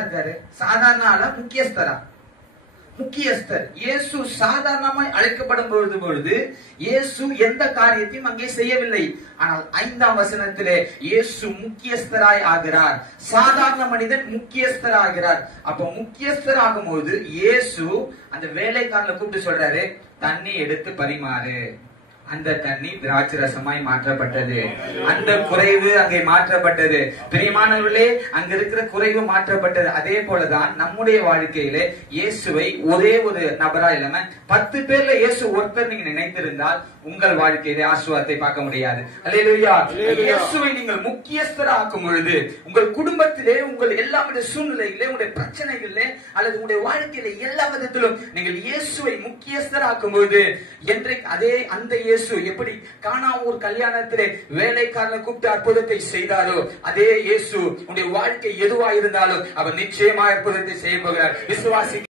இருக்காரு? சாதாரண ஆளா, முக்கியஸ்தரா? முக்கியஸ்தர். இயேசு சாதாரணமாய் அழைக்கப்படும் பொழுது இயேசு எந்த காரியத்தையும் அங்கே செய்யவில்லை. ஆனால் 5ஆம் வசனத்திலே இயேசு முக்கியஸ்தராய் ஆகிறார். சாதாரண மனிதன் முக்கியஸ்தராகிறார். அப்ப முக்கியஸ்தர் ஆகும்போது இயேசு அந்த வேலைக்காரனை கூப்பிட்டு சொல்றாரு, தண்ணி எடுத்து பரிமாறு. அந்த தண்ணி திராட்சை ரசமாய் மாற்றப்பட்டது. அந்த குறைவு அங்கே மாற்றப்பட்டது. பிரியமானவர்களே, அங்க இருக்கிற குறைவு மாற்றப்பட்டது. அதே போலதான் நம்முடைய வாழ்க்கையிலே இயேசுவை ஒரே ஒரு நபரா இல்லாம 10 பேர்ல இயேசு ஒருத்தர் நீங்க நினைத்திருந்தால் உங்கள் வாழ்க்கையிலே ஆசீர்வாதத்தை பார்க்க முடியாது. அல்லேலூயா. இயேசுவை நீங்கள் முக்கியஸ்தராக்கும் பொழுது உங்கள் குடும்பத்திலே, உங்கள் எல்லா சூழ்நிலைகளிலே, உங்களுடைய பிரச்சனைகளிலே அல்லது உங்களுடைய வாழ்க்கையில எல்லா விதத்திலும் நீங்கள் இயேசுவை முக்கியஸ்தராக்கும் பொழுது என்றைக்கு அதே அந்த இயேசு எப்படி கானாவூர் கல்யாணத்திலே வேலைக்காரனை கூப்பிட்டு அற்புதத்தை செய்தாரோ, அதே இயேசு உங்களுடைய வாழ்க்கை எதுவா இருந்தாலும் அவர் நிச்சயமா அற்புதத்தை செய்ய போகிறார். விசுவாசி